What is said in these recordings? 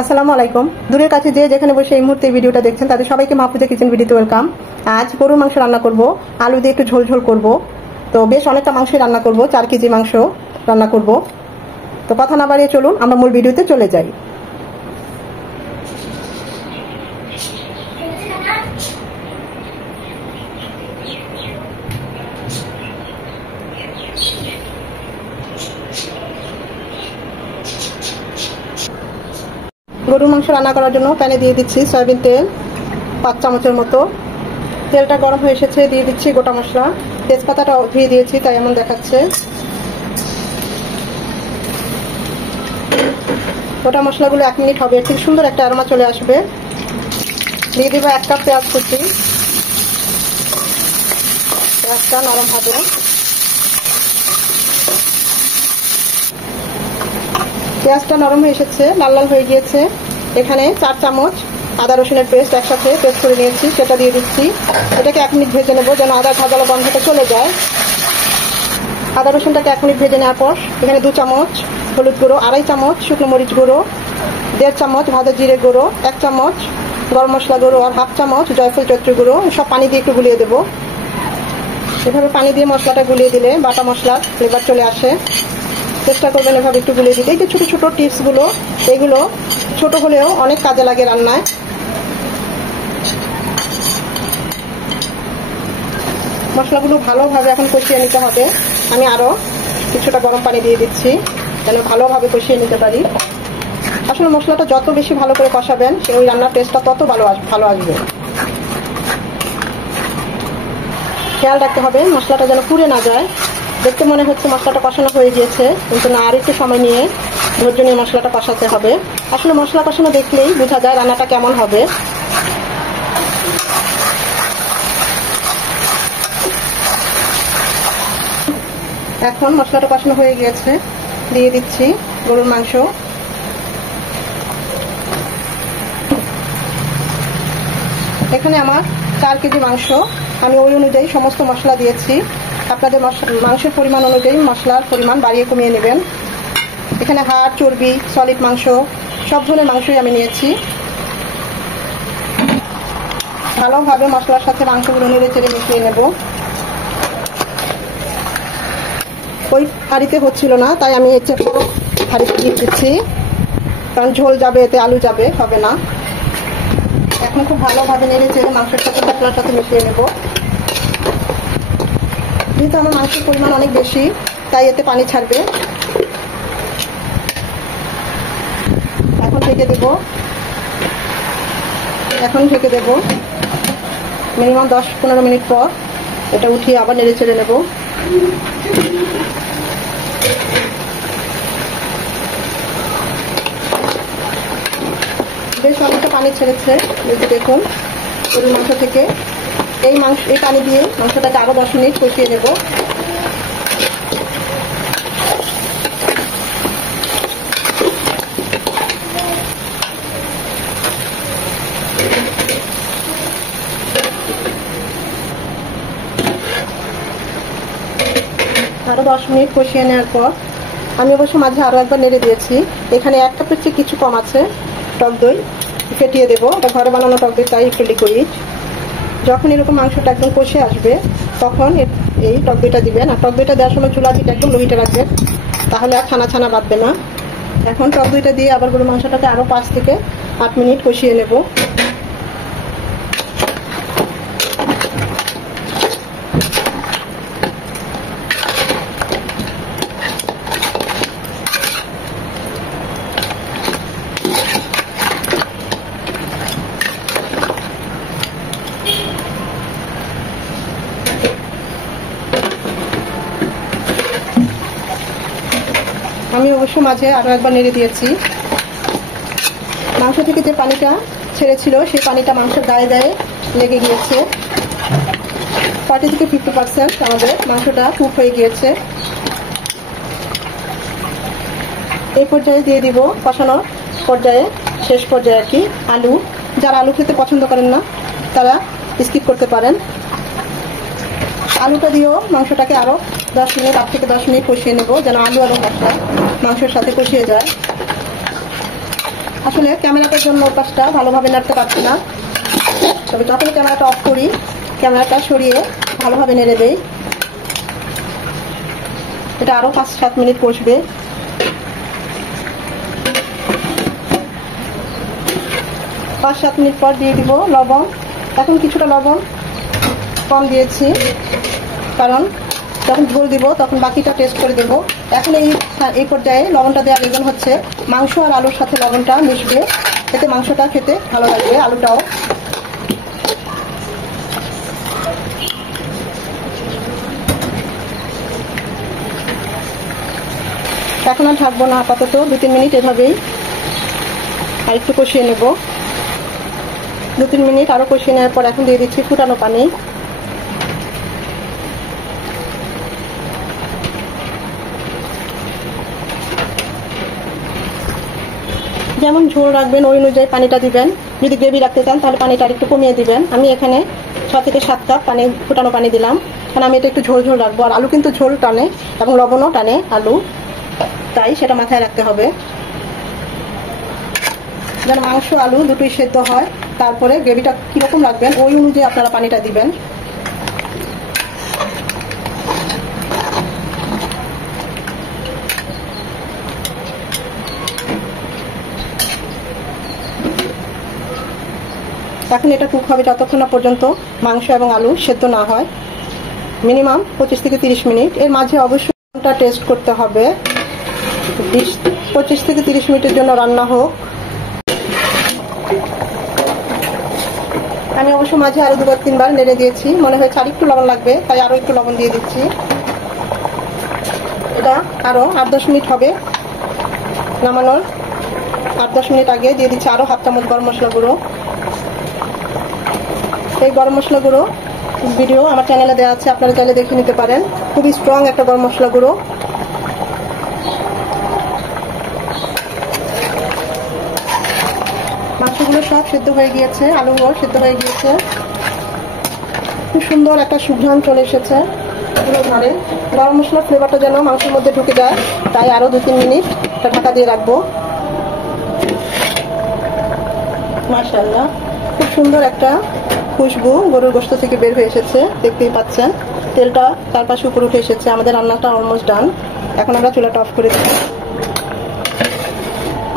আসসালামু আলাইকুম। দূরের কাছে যে যেখানে বসে এই মুহূর্তে ভিডিওটা দেখছেন তাদের সবাইকে মাহফুজা কিচেন ভিডিওতে ওয়েলকাম। আজ গরুর মাংস রান্না করব, আলু দিয়ে একটু ঝোল ঝোল করব। তো বেশ অনেকটা মাংসই রান্না করব, 4 কেজি মাংস রান্না করব। তো কথা না বাড়িয়ে চলুন আমরা মূল ভিডিওতে চলে যাই। গরুর মাংস রান্না করার জন্য প্যানে দিয়ে দিচ্ছি সয়াবিন তেল 5 চামচের মতো। তেলটা গরম হয়ে এসেছে, দিয়ে দিচ্ছি গোটা মশলা। তেজপাতাটা ধুয়ে দিয়েছি তাই এমন দেখাচ্ছে। গোটা মশলাগুলো 1 মিনিট হবে, ঠিক সুন্দর একটা অ্যারোমা চলে আসবে। দিয়ে দেবো 1 কাপ পেঁয়াজ কুচি। পেঁয়াজটা নরম হবে। পেঁয়াজটা নরম হয়ে এসেছে, লাল লাল হয়ে গিয়েছে। এখানে 4 চামচ আদা রসুনের পেস্ট একসাথে পেস্ট করে নিয়েছি, সেটা দিয়ে দিচ্ছি। এটাকে 1 মিনিট ভেজে নেবো যেন আদা ভাজালো গন্ধটা চলে যায়। আদা রসুনটাকে 1 মিনিট ভেজে নেওয়ার পর এখানে 2 চামচ হলুদ গুঁড়ো, 2.5 চামচ শুকনো মরিচ গুঁড়ো, 1.5 চামচ ভাজা জিরে গুঁড়ো, 1 চামচ গরম মশলা গুঁড়ো আর 1/2 চামচ জয়ফল চৈত্র গুঁড়ো, সব পানি দিয়ে একটু গুলিয়ে দেবো। এভাবে পানি দিয়ে মশলাটা গুলিয়ে দিলে বাটা মশলার ফ্লেভার চলে আসে। চেষ্টা করবেন এভাবে একটু গুলিয়ে দিতে। এই যে ছোটো ছোটো টিপসগুলো, এগুলো ছোট হলেও অনেক কাজে লাগে রান্নায়। মশলাগুলো ভালোভাবে এখন কষিয়ে নিতে হবে। আমি আরও কিছুটা গরম পানি দিয়ে দিচ্ছি যেন ভালোভাবে কষিয়ে নিতে পারি। আসলে মশলাটা যত বেশি ভালো করে কষাবেন ওই রান্নার টেস্টটা তত ভালো আসবে। খেয়াল রাখতে হবে মশলাটা যেন পুড়ে না যায়। দেখতে মনে হচ্ছে মশলাটা কষানো হয়ে গিয়েছে, কিন্তু না, আর একটু সময় নিয়ে ধৈর্য নিয়ে মশলাটা কষাতে হবে। আসলে মশলা কষানো দেখলেই বোঝা যায় রান্নাটা কেমন হবে। এখন মশলাটা কষানো হয়ে গিয়েছে, দিয়ে দিচ্ছি গরুর মাংস। এখানে আমার 4 কেজি মাংস, আমি ওই অনুযায়ী সমস্ত মশলা দিয়েছি। আপনাদের মাংসের পরিমাণ অনুযায়ী মশলার পরিমাণ বাড়িয়ে কমিয়ে নেবেন। এখানে হাড়, চর্বি, সলিড মাংস সব ধরনের মাংসই আমি নিয়েছি। ভালোভাবে মশলার সাথে মাংসগুলো নেড়ে চেড়ে মিশিয়ে নেব। ওই হাঁড়িতে হচ্ছিল না তাই আমি এর চেয়ে বড় হাঁড়িতে দিয়ে দিচ্ছি, কারণ ঝোল যাবে, এতে আলু যাবে, হবে না। এখন খুব ভালোভাবে নেড়ে চেড়ে মাংসের সাথে মশলার সাথে মিশিয়ে নেব। যেহেতু আমার মাংসের পরিমাণ অনেক বেশি তাই এতে পানি ছাড়বে। এখন ঢেকে দেব মিনিমাম 10-15 মিনিট পর এটা উঠিয়ে আবার নেড়ে চেড়ে নেব। বেশ অনেকটা পানি ছেড়েছে, দেখুন গরুর মাংস থেকে। এই পানি দিয়ে মাংসটাকে আরো 10 মিনিট কষিয়ে নেব। আরো 10 মিনিট কষিয়ে নেওয়ার পর আমি অবশ্য মাঝে আরো একবার নেড়ে দিয়েছি। এখানে 1 কাপের চেয়ে কিছু কম আছে টক দই, ফেটিয়ে দেবো। এটা ঘরে বানানো টক দই, তাই একটু লিকুইড। যখন এরকম মাংসটা একদম কষে আসবে তখন এই টক দইটা দিবেন। আর টক দইটা দেওয়ার সময় চুলা থেকে একদম লোহিতে রাখবেন, তাহলে আর ছানা ছানা বাঁধবে না। এখন টক দইটা দিয়ে আবার গরুর মাংসটাকে আরো 5 থেকে 8 মিনিট কষিয়ে নেব। আমি অবশ্য মাঝে আরো একবার নেড়ে দিয়েছি। মাংস থেকে যে পানিটা ছেড়েছিল সেই পানিটা মাংসের গায়ে গায়ে লেগে গিয়েছে। 40 থেকে 50% আমাদের মাংসটা কুক হয়ে গিয়েছে। এই পর্যায়ে দিয়ে দিব কষানোর পর্যায়ে, শেষ পর্যায়ে আর কি, আলু। যারা আলু খেতে পছন্দ করেন না তারা স্কিপ করতে পারেন। আলুটা দিয়েও মাংসটাকে আরো 10 মিনিট, 8 থেকে 10 মিনিট কষিয়ে নেব যেন আলু আর মশলা মাংসের সাথে কষিয়ে যায়। আসলে ক্যামেরাটার জন্য পাশটা ভালোভাবে নাড়তে পারছি না, তবে যখন ক্যামেরাটা অফ করি ক্যামেরাটা সরিয়ে ভালোভাবে নেড়ে দেই। এটা আরো 5-7 মিনিট কষবে। 5-7 মিনিট পর দিয়ে দিব লবণ। এখন কিছুটা লবণ কম দিয়েছি, কারণ যখন ঝোল দিব তখন বাকিটা টেস্ট করে দেব। এখন এই পর্যায়ে লবণটা দেওয়ার রিজন হচ্ছে মাংস আর আলুর সাথে লবণটা মিশবে, এতে মাংসটা খেতে ভালো লাগবে, আলুটাও। এখন আর ঢাকবো না, আপাতত 2-3 মিনিট এভাবেই আর একটু কষিয়ে নেব। 2-3 মিনিট আরো কষিয়ে নেওয়ার পর এখন দিয়ে দিচ্ছি ফুটানো পানি। যেমন ঝোল রাখবেন ওই অনুযায়ী পানিটা দিবেন। যদি গ্রেভি রাখতে চান তাহলে পানিটা আরেকটু কমিয়ে দিবেন। আমি এখানে 6 থেকে 7 কাপ পানি ফুটানো পানি দিলাম, কারণ আমি এটা একটু ঝোল ঝোল রাখবো। আর আলু কিন্তু ঝোল টানে এবং লবণও টানে আলু, তাই সেটা মাথায় রাখতে হবে যেন মাংস আলু দুটোই সেদ্ধ হয়। তারপরে গ্রেভিটা কিরকম রাখবেন ওই অনুযায়ী আপনারা পানিটা দিবেন। এখন এটা কুক হবে যতক্ষণ না পর্যন্ত মাংস এবং আলু সেদ্ধ না হয়, মিনিমাম 25 থেকে 30 মিনিট। এর মাঝে অবশ্যই টেস্ট করতে হবে। 25 থেকে 30 মিনিটের জন্য রান্না হোক। আমি অবশ্য মাঝে আরো 2-3 বার নেড়ে দিয়েছি, মনে হয়েছে আর একটু লবণ লাগবে, তাই আরো একটু লবণ দিয়ে দিচ্ছি। এটা আরো 8-10 মিনিট হবে নামানোর। 8-10 মিনিট আগে দিয়ে দিচ্ছি আরো 1/2 চামচ গরম মশলা গুঁড়ো। এই গরম মশলা গুঁড়ো ভিডিও আমার চ্যানেলে দেওয়া আছে, আপনারা চাইলে দেখে নিতে পারেন। খুবই স্ট্রং একটা গরম মশলা গুঁড়ো। মাংসগুলো সব সেদ্ধ হয়ে গিয়েছে, আলুও সেদ্ধ হয়ে গিয়েছে, খুব সুন্দর একটা সুঘ্রাণ চলে এসেছে পুরো ঘরে। গরম মশলার ফ্লেভারটা যেন মাংসের মধ্যে ঢুকে যায়, তাই আরো 2-3 মিনিট ঢাকা দিয়ে রাখবো। মাশাআল্লাহ, খুব সুন্দর একটা খুশবু গরুর গোশত থেকে বের হয়ে এসেছে, দেখতেই পাচ্ছেন। তেলটা চারপাশে উপরে উঠে এসেছে। আমাদের রান্নাটা অলমোস্ট ডান। এখন আমরা চুলাটা অফ করে দেব,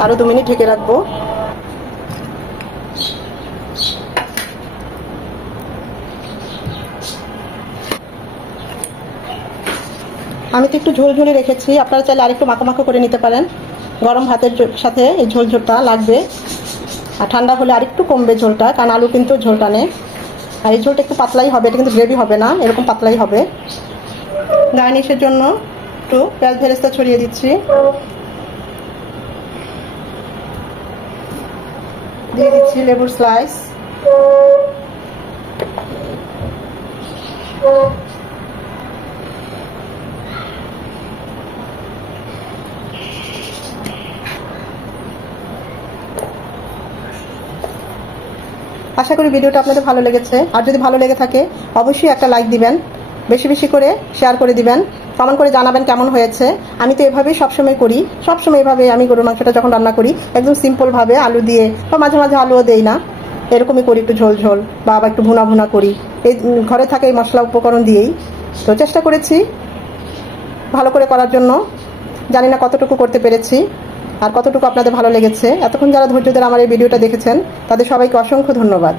আরো 2 মিনিট ঢেকে রাখবো। আমি তো একটু ঝোল ঝোলে রেখেছি, আপনারা চাইলে আরেকটু মাখো মাখো করে নিতে পারেন। গরম ভাতের সাথে এই ঝোল ঝোলটা লাগবে, আর ঠান্ডা হলে আরেকটু কমবে ঝোলটা, কারণ আলু কিন্তু ঝোল টানে। আর এই ঝোলটা একটু পাতলাই হবে, এটা কিন্তু গ্রেভি হবে না, এরকম পাতলাই হবে। গার্নিশের জন্য একটু পেঁয়াজ বেরেস্তা ছড়িয়ে দিচ্ছি, দিয়ে দিচ্ছি লেবুর স্লাইস, আশা করি ভিডিওটা আপনাদের ভালো লেগেছে। আর যদি ভালো লেগে থাকে অবশ্যই একটা লাইক দিবেন, বেশি বেশি করে শেয়ার করে দিবেন, কমেন্ট করে জানাবেন কেমন হয়েছে। আমি তো এভাবেই সবসময় করি, সবসময় এভাবে আমি গরুর মাংসটা যখন রান্না করি একদম সিম্পল ভাবে, আলু দিয়ে বা মাঝে মাঝে আলুও দেই না, এরকমই করি, একটু ঝোল ঝোল বা আবার একটু ভুনা ভুনা করি এই ঘরে থাকা এই মশলা উপকরণ দিয়েই। তো চেষ্টা করেছি ভালো করে করার জন্য, জানি না কতটুকু করতে পেরেছি আর কতটুকু আপনাদের ভালো লেগেছে। এতক্ষণ যারা ধৈর্য ধরে আমার এই ভিডিওটা দেখেছেন তাদের সবাইকে অসংখ্য ধন্যবাদ।